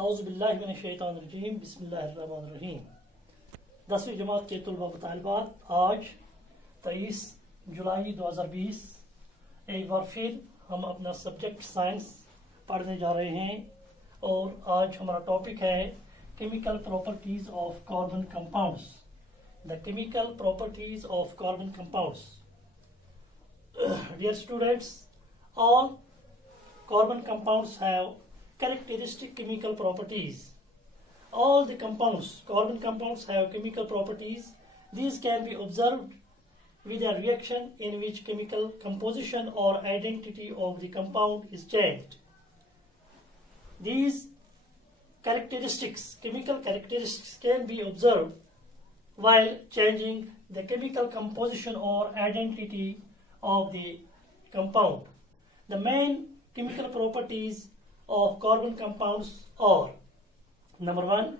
औज़ुबिल्लाहिमिनश्शैतानिर्रजीम बिस्मिल्लाहिर्रहमानिर्रहीम। 10वीं जमात के तलबा व तालिबात, आज 23 जुलाई 2020 एक बार फिर हम अपना सब्जेक्ट साइंस पढ़ने जा रहे हैं और आज हमारा टॉपिक है chemical properties of carbon compounds. The chemical properties of carbon compounds. Dear students, all carbon compounds have characteristic chemical properties. All the carbon compounds have chemical properties. These can be observed with a reaction in which chemical composition or identity of the compound is changed. These chemical characteristics can be observed while changing the chemical composition or identity of the compound. The main chemical properties of carbon compounds are: number 1,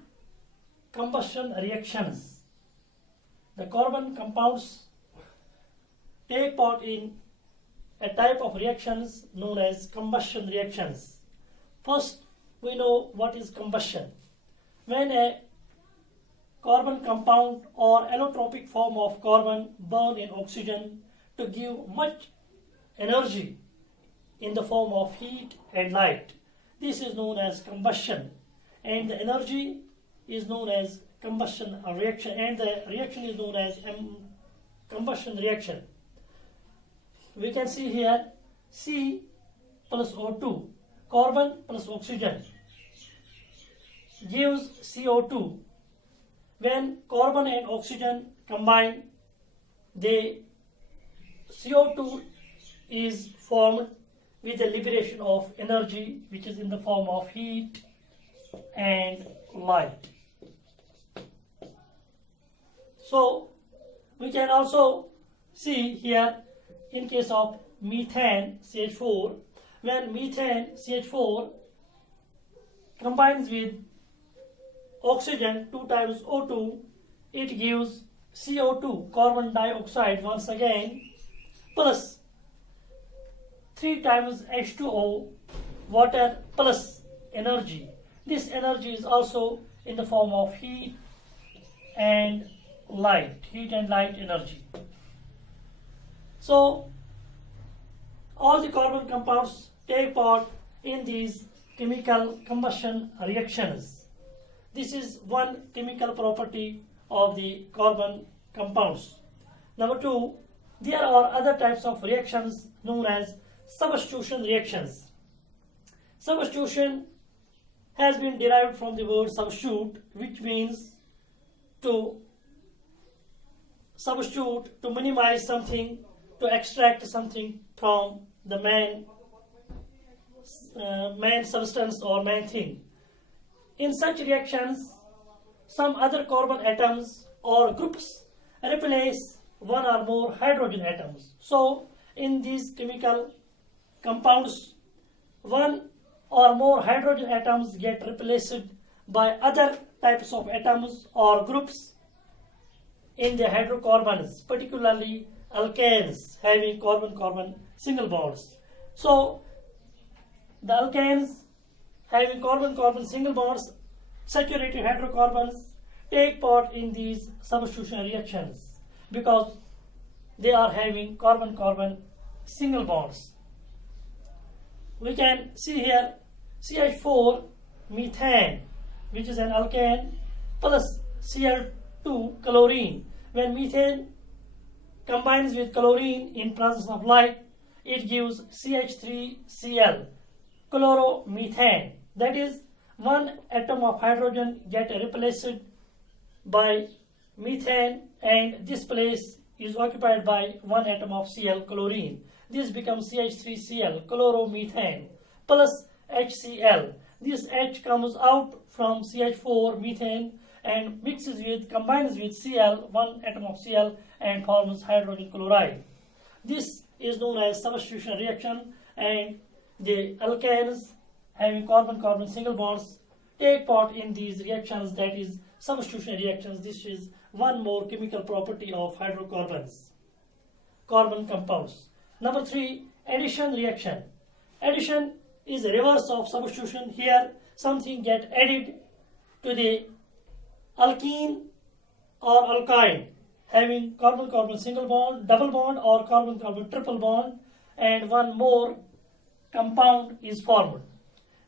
combustion reactions. The carbon compounds take part in a type of reactions known as combustion reactions. First, we know what is combustion. When a carbon compound or allotropic form of carbon burn in oxygen to give much energy in the form of heat and light, this is known as combustion, and the energy is known as combustion reaction, and the reaction is known as combustion reaction. We can see here C plus O2, carbon plus oxygen gives CO2. When carbon and oxygen combine, the CO2 is formed with the liberation of energy, which is in the form of heat and light. So we can also see here in case of methane CH4, when methane CH4 combines with oxygen 2 times O2, it gives CO2, carbon dioxide once again, plus 3 times H2O, water plus energy. This energy is also in the form of heat and light energy. So all the carbon compounds take part in these chemical combustion reactions. This is one chemical property of the carbon compounds. Number 2, there are other types of reactions known as substitution reactions. Substitution has been derived from the word substitute, which means to substitute, to minimize something, to extract something from the main substance or main thing. In such reactions, some other carbon atoms or groups replace one or more hydrogen atoms. So in these chemical compounds, one or more hydrogen atoms get replaced by other types of atoms or groups in the hydrocarbons, particularly alkanes having carbon-carbon single bonds. So the alkanes having carbon-carbon single bonds, saturated hydrocarbons, take part in these substitution reactions because they are having carbon-carbon single bonds. We can see here CH4 methane, which is an alkane, plus Cl2 chlorine. When methane combines with chlorine in presence of light, it gives CH3Cl, chloromethane. That is, one atom of hydrogen get replaced by methane, and this place is occupied by one atom of Cl, chlorine. This becomes CH3Cl, chloromethane, plus HCl. This H comes out from CH4 methane and combines with Cl, one atom of Cl, and forms hydrogen chloride. This is known as substitution reaction, and the alkanes having carbon-carbon single bonds take part in these reactions, that is substitution reactions. This is one more chemical property of hydrocarbons, carbon compounds. Number 3, addition reaction. Addition is the reverse of substitution. Here something get added to the alkene or alkyne having carbon-carbon single bond, double bond, or carbon-carbon triple bond, and one more compound is formed.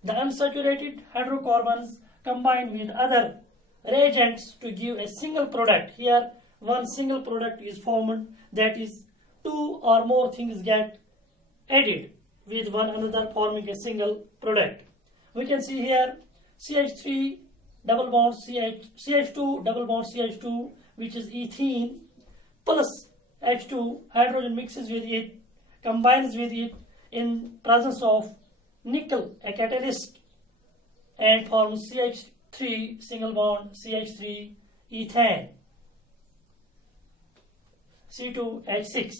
The unsaturated hydrocarbons combine with other reagents to give a single product. Here one single product is formed, that is two or more things get added with one another forming a single product. We can see here CH3 double bond CH2 double bond CH2, which is ethene, plus H2, hydrogen mixes with it, combines with it in presence of nickel, a catalyst, and forms CH3 single bond CH3 ethane, C2H6.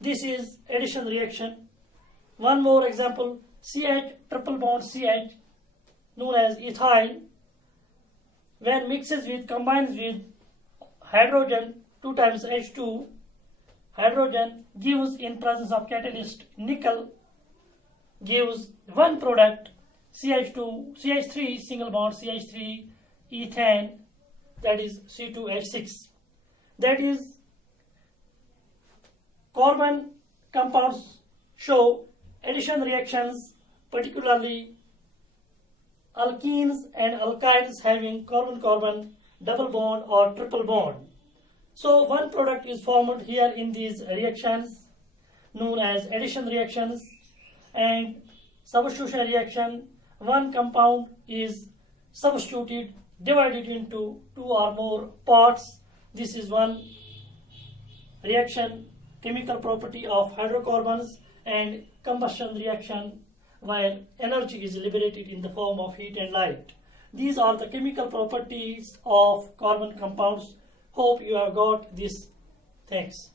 This is addition reaction. One more example, CH triple bond CH, known as ethyl, when mixes with, combines with hydrogen 2 times H2, hydrogen gives in presence of catalyst nickel, gives one product CH3 single bond CH3 ethane, that is C2H6. That is, carbon compounds show addition reactions, particularly alkenes and alkynes having carbon-carbon double bond or triple bond. So one product is formed here in these reactions known as addition reactions, and substitution reaction, one compound is substituted, divided into two or more parts. This is one reaction, chemical property of hydrocarbons, and combustion reaction where energy is liberated in the form of heat and light. These are the chemical properties of carbon compounds. Hope you have got this. Thanks.